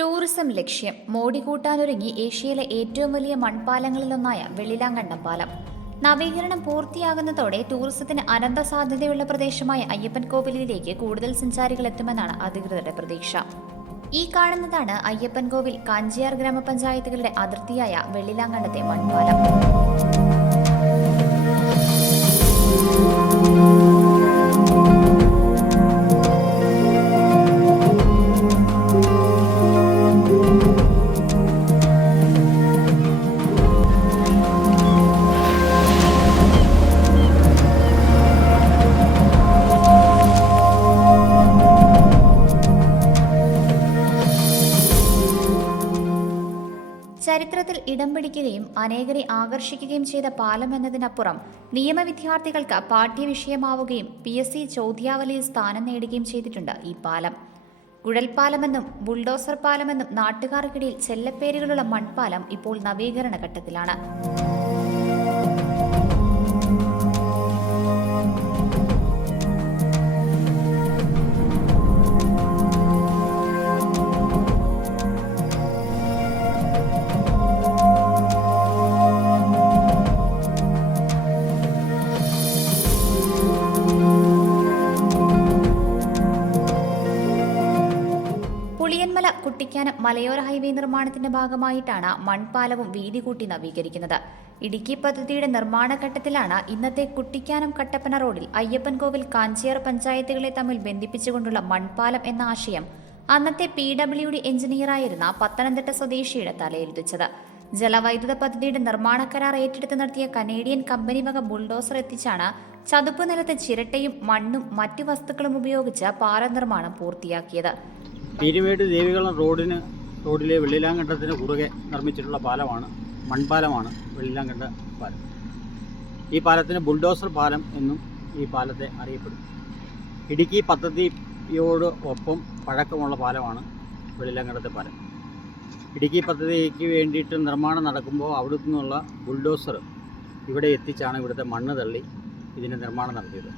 Tourism ലക്ഷ്യം മോടി കൂട്ടാനൊരുങ്ങി ഏഷ്യയിലെ ഏറ്റവും വലിയ മൺപാലങ്ങളിലൊന്നായ വെള്ളിലാങ്കണ്ടം പാലം. നവീകരണം പൂർത്തിയാകുന്നതോടെ ടൂറിസത്തിന് അനന്ത സാധ്യതയുള്ള പ്രദേശമായ അയ്യപ്പൻ കോവിലിലേക്ക് കൂടുതൽ സഞ്ചാരികൾ എത്തുമെന്നാണ് അധികൃതരുടെ പ്രതീക്ഷ. ഈ കാണുന്നതാണ് അയ്യപ്പൻ കോവിൽ കാഞ്ചിയാർ ഗ്രാമപഞ്ചായത്തുകളുടെ അതിർത്തിയായ വെള്ളിലാങ്കണ്ടത്തെ മൺപാലം. ചരിത്രത്തിൽ ഇടം പിടിക്കുകയും അനേകരെ ആകർഷിക്കുകയും ചെയ്ത പാലം എന്നതിനപ്പുറം നിയമവിദ്യാർത്ഥികൾക്ക് പാഠ്യവിഷയമാവുകയും PSC ചോദ്യാവലിയിൽ സ്ഥാനം നേടുകയും ചെയ്തിട്ടുണ്ട് ഈ പാലം. കുഴൽപ്പാലമെന്നും ബുൾഡോസർ പാലമെന്നും നാട്ടുകാർക്കിടയിൽ ചെല്ലപ്പേരുകളുള്ള മൺപാലം ഇപ്പോൾ നവീകരണ ഘട്ടത്തിലാണ്. പുളിയന്മല കുട്ടിക്കാനം മലയോര ഹൈവേ നിർമ്മാണത്തിന്റെ ഭാഗമായിട്ടാണ് മൺപാലവും വീതി കൂട്ടി നവീകരിക്കുന്നത്. ഇടുക്കി പദ്ധതിയുടെ നിർമ്മാണ ഘട്ടത്തിലാണ് ഇന്നത്തെ കുട്ടിക്കാനം കട്ടപ്പന റോഡിൽ അയ്യപ്പൻ കോവിൽ കാഞ്ചിയാർ പഞ്ചായത്തുകളെ തമ്മിൽ ബന്ധിപ്പിച്ചുകൊണ്ടുള്ള മൺപാലം എന്ന ആശയം അന്നത്തെ PWD എഞ്ചിനീയറായിരുന്ന പത്തനംതിട്ട സ്വദേശിയുടെ തലയിലുദിച്ചത്. ജലവൈദ്യുത പദ്ധതിയുടെ നിർമ്മാണ കരാർ ഏറ്റെടുത്ത് നടത്തിയ കനേഡിയൻ കമ്പനി വക ബുൾഡോസർ എത്തിച്ചാണ് ചതുപ്പ് നിലത്ത് ചിരട്ടയും മണ്ണും മറ്റു വസ്തുക്കളും ഉപയോഗിച്ച് പാല നിർമ്മാണം പൂർത്തിയാക്കിയത്. പീരുമേട് ദേവികുളം റോഡിലെ വെള്ളിലാങ്കണ്ടത്തിന് കുറുകെ നിർമ്മിച്ചിട്ടുള്ള പാലമാണ് മൺപാലമാണ് വെള്ളിലാങ്കണ്ട പാലം. ഈ പാലത്തിന് ബുൾഡോസർ പാലം എന്നും ഈ പാലത്തെ അറിയപ്പെടും. ഇടുക്കി പദ്ധതിയോട് ഒപ്പം പഴക്കമുള്ള പാലമാണ് വെള്ളിലാങ്കണ്ടത്തെ പാലം. ഇടുക്കി പദ്ധതിക്ക് വേണ്ടിയിട്ട് നിർമ്മാണം നടക്കുമ്പോൾ അവിടെ നിന്നുള്ള ബുൾഡോസർ ഇവിടെ എത്തിച്ചാണ് ഇവിടുത്തെ മണ്ണ് തള്ളി ഇതിൻ്റെ നിർമ്മാണം നടത്തിയത്.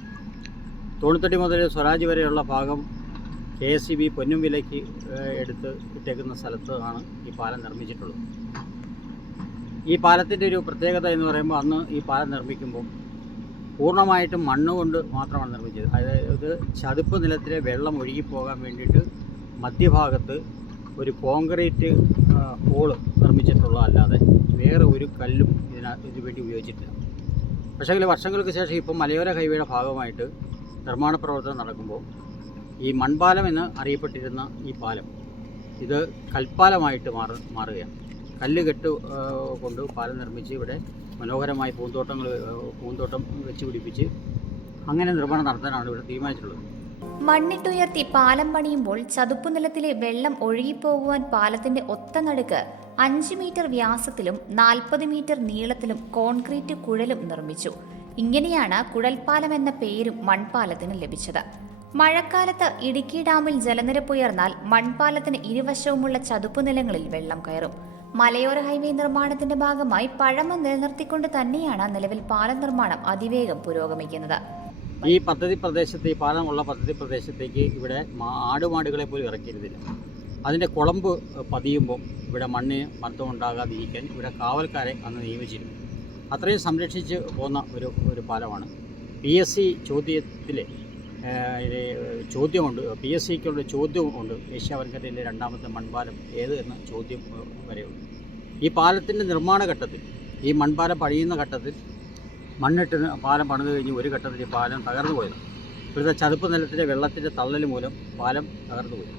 തോണിത്തടി മുതൽ സ്വരാജ് വരെയുള്ള ഭാഗം KSEB പൊന്നും വിലയ്ക്ക് എടുത്ത് ഇട്ടേക്കുന്ന സ്ഥലത്ത് ആണ് ഈ പാലം നിർമ്മിച്ചിട്ടുള്ളത്. ഈ പാലത്തിൻ്റെ ഒരു പ്രത്യേകത എന്ന് പറയുമ്പോൾ അന്ന് ഈ പാലം നിർമ്മിക്കുമ്പോൾ പൂർണ്ണമായിട്ടും മണ്ണ് കൊണ്ട് മാത്രമാണ് നിർമ്മിച്ചത്. അതായത് ചതുപ്പ് നിലത്തിലെ വെള്ളം ഒഴുകിപ്പോകാൻ വേണ്ടിയിട്ട് മധ്യഭാഗത്ത് ഒരു കോൺക്രീറ്റ് ഹോള് നിർമ്മിച്ചിട്ടുള്ളതല്ലാതെ വേറെ ഒരു കല്ലും ഇതിനുവേണ്ടി ഉപയോഗിച്ചിട്ടില്ല. പക്ഷേ വർഷങ്ങൾക്ക് ശേഷം ഇപ്പം മലയോര ഹൈവേയുടെ ഭാഗമായിട്ട് നിർമ്മാണ പ്രവർത്തനം നടക്കുമ്പോൾ ഈ മൺപാലം എന്ന് അറിയപ്പെട്ടിരുന്ന ഈ പാലം ഇത് കൽപ്പാലമായിട്ട് മാറുകയാണ്. കല്ലുകെട്ട് കൊണ്ട് പാലം നിർമ്മിച്ച് ഇവിടെ മനോഹരമായി പൂന്തോട്ടം വെച്ച് പിടിപ്പിച്ച് അങ്ങനെ നിർമ്മാണം നടത്താനാണ് ഇവിടെ തീരുമാനിച്ചിട്ടുള്ളത്. മണ്ണിട്ടുയർത്തി പാലം പണിയുമ്പോൾ ചതുപ്പു നിലത്തിലെ വെള്ളം ഒഴുകിപ്പോകുവാൻ പാലത്തിന്റെ ഒത്ത നടുക്ക് 5 മീറ്റർ വ്യാസത്തിലും 40 മീറ്റർ നീളത്തിലും കോൺക്രീറ്റ് കുഴലും നിർമ്മിച്ചു. ഇങ്ങനെയാണ് കുഴൽപ്പാലം എന്ന പേരും മൺപാലത്തിന് ലഭിച്ചത്. മഴക്കാലത്ത് ഇടുക്കി ഡാമിൽ ജലനിരപ്പ് ഉയർന്നാൽ മൺപാലത്തിന് ഇരുവശവുമുള്ള ചതുപ്പ് നിലങ്ങളിൽ വെള്ളം കയറും. മലയോര ഹൈവേ നിർമ്മാണത്തിന്റെ ഭാഗമായി പഴമ നിലനിർത്തിക്കൊണ്ട് തന്നെയാണ് നിലവിൽ പാലം നിർമ്മാണം അതിവേഗം പുരോഗമിക്കുന്നത്. ഈ പാലമുള്ള പദ്ധതി പ്രദേശത്തേക്ക് ഇവിടെ ആടുമാടുകളെ പോലും ഇറക്കിയിരുന്നില്ല. അതിൻ്റെ കുളമ്പ് പതിയുമ്പോൾ ഇവിടെ മർദ്ദം ഉണ്ടാകാതിരിക്കാൻ ഇവിടെ കാവൽക്കാരെ അന്ന് നിയമിച്ചിരുന്നു. അത്രയും സംരക്ഷിച്ച് പോന്ന ഒരു പാലമാണ്. PSC ചോദ്യത്തിലെ ചോദ്യമുണ്ട്. PSCക്കുള്ള ചോദ്യമുണ്ട്, ഏഷ്യാവൻകരയിലെ രണ്ടാമത്തെ മൺപാലം ഏത് എന്ന ചോദ്യം വരെയുണ്ട്. ഈ പാലത്തിൻ്റെ നിർമ്മാണ ഘട്ടത്തിൽ ഈ മൺപാലം പണിയുന്ന ഘട്ടത്തിൽ മണ്ണിട്ട് പാലം പണിത് കഴിഞ്ഞ് ഒരു ഘട്ടത്തിൽ ഈ പാലം തകർന്നു പോയത്. ഇവിടുത്തെ ചതുപ്പ് നിലത്തിലെ വെള്ളത്തിൻ്റെ തള്ളൽ മൂലം പാലം തകർന്നു പോയി.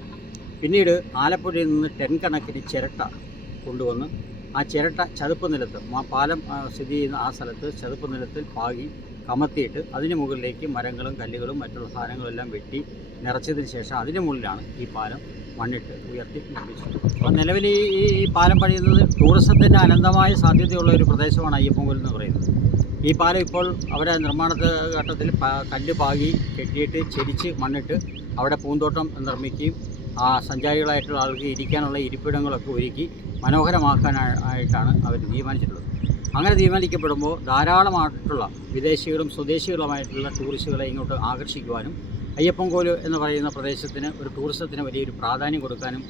പിന്നീട് ആലപ്പുഴയിൽ നിന്ന് 10 കണക്കിന് ചിരട്ട കൊണ്ടുവന്ന് ആ ചിരട്ട ചതുപ്പ് നിലത്ത് പാലം സ്ഥിതി ചെയ്യുന്ന ആ സ്ഥലത്ത് ചതുപ്പ് നിലത്തിൽ പാകി കമത്തിയിട്ട് അതിന് മുകളിലേക്ക് മരങ്ങളും കല്ലുകളും മറ്റുള്ള സാധനങ്ങളും എല്ലാം വെട്ടി നിറച്ചതിന് ശേഷം അതിന് മുകളിലാണ് ഈ പാലം മണ്ണിട്ട് ഉയർത്തി നിർമ്മിച്ചത്. അപ്പോൾ നിലവിൽ ഈ പാലം പണിയുന്നത് ടൂറിസത്തിൻ്റെ അനന്തമായ സാധ്യതയുള്ള ഒരു പ്രദേശമാണ് അയ്യപ്പൻകോവിൽ എന്ന് പറയുന്നത്. ഈ പാലം ഇപ്പോൾ അവിടെ നിർമ്മാണ ഘട്ടത്തിൽ കല്ല് പാകി കെട്ടിയിട്ട് ചെരിച്ച് മണ്ണിട്ട് അവിടെ പൂന്തോട്ടം നിർമ്മിക്കുകയും ആ സഞ്ചാരികളായിട്ടുള്ള ആൾക്ക് ഇരിക്കാനുള്ള ഇരിപ്പിടങ്ങളൊക്കെ ഒരുക്കി മനോഹരമാക്കാനായിട്ടാണ് അവർ തീരുമാനിച്ചിട്ടുള്ളത്. അങ്ങനെ തീരുമാനിക്കപ്പെടുമ്പോൾ ധാരാളമായിട്ടുള്ള വിദേശികളും സ്വദേശികളുമായിട്ടുള്ള ടൂറിസ്റ്റുകളെ ഇങ്ങോട്ട് ആകർഷിക്കുവാനും അയ്യപ്പൻകോവിൽ എന്ന് പറയുന്ന പ്രദേശത്തിന് ഒരു ടൂറിസത്തിന് വലിയൊരു പ്രാധാന്യം കൊടുക്കാനും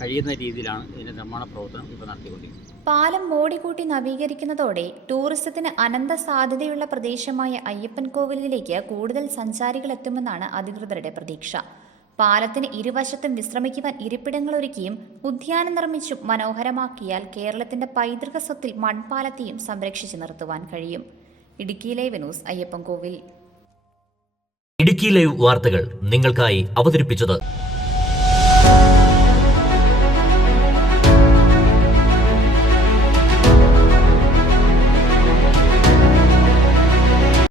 കഴിയുന്ന രീതിയിലാണ് ഇതിൻ്റെ നിർമ്മാണ പ്രവർത്തനം ഇപ്പോൾ നടത്തിക്കൊണ്ടിരിക്കുന്നത്. പാലം മോടിക്കൂട്ടി നവീകരിക്കുന്നതോടെ ടൂറിസത്തിന് അനന്ത സാധ്യതയുള്ള പ്രദേശമായ അയ്യപ്പൻകോവിലിലേക്ക് കൂടുതൽ സഞ്ചാരികൾ എത്തുമെന്നാണ് അധികൃതരുടെ പ്രതീക്ഷ. പാലത്തിന് ഇരുവശത്തും വിശ്രമിക്കുവാൻ ഇരിപ്പിടങ്ങളൊരുക്കിയും ഉദ്യാനം നിർമ്മിച്ചും മനോഹരമാക്കിയാൽ കേരളത്തിന്റെ പൈതൃക സ്വത്തിൽ മൺപാലത്തെയും സംരക്ഷിച്ചു നിർത്തുവാൻ കഴിയും. Idukki live news, Ayyappancoil. Idukki live വാർത്തകൾ നിങ്ങൾക്കായി അവതരിപ്പിച്ചത്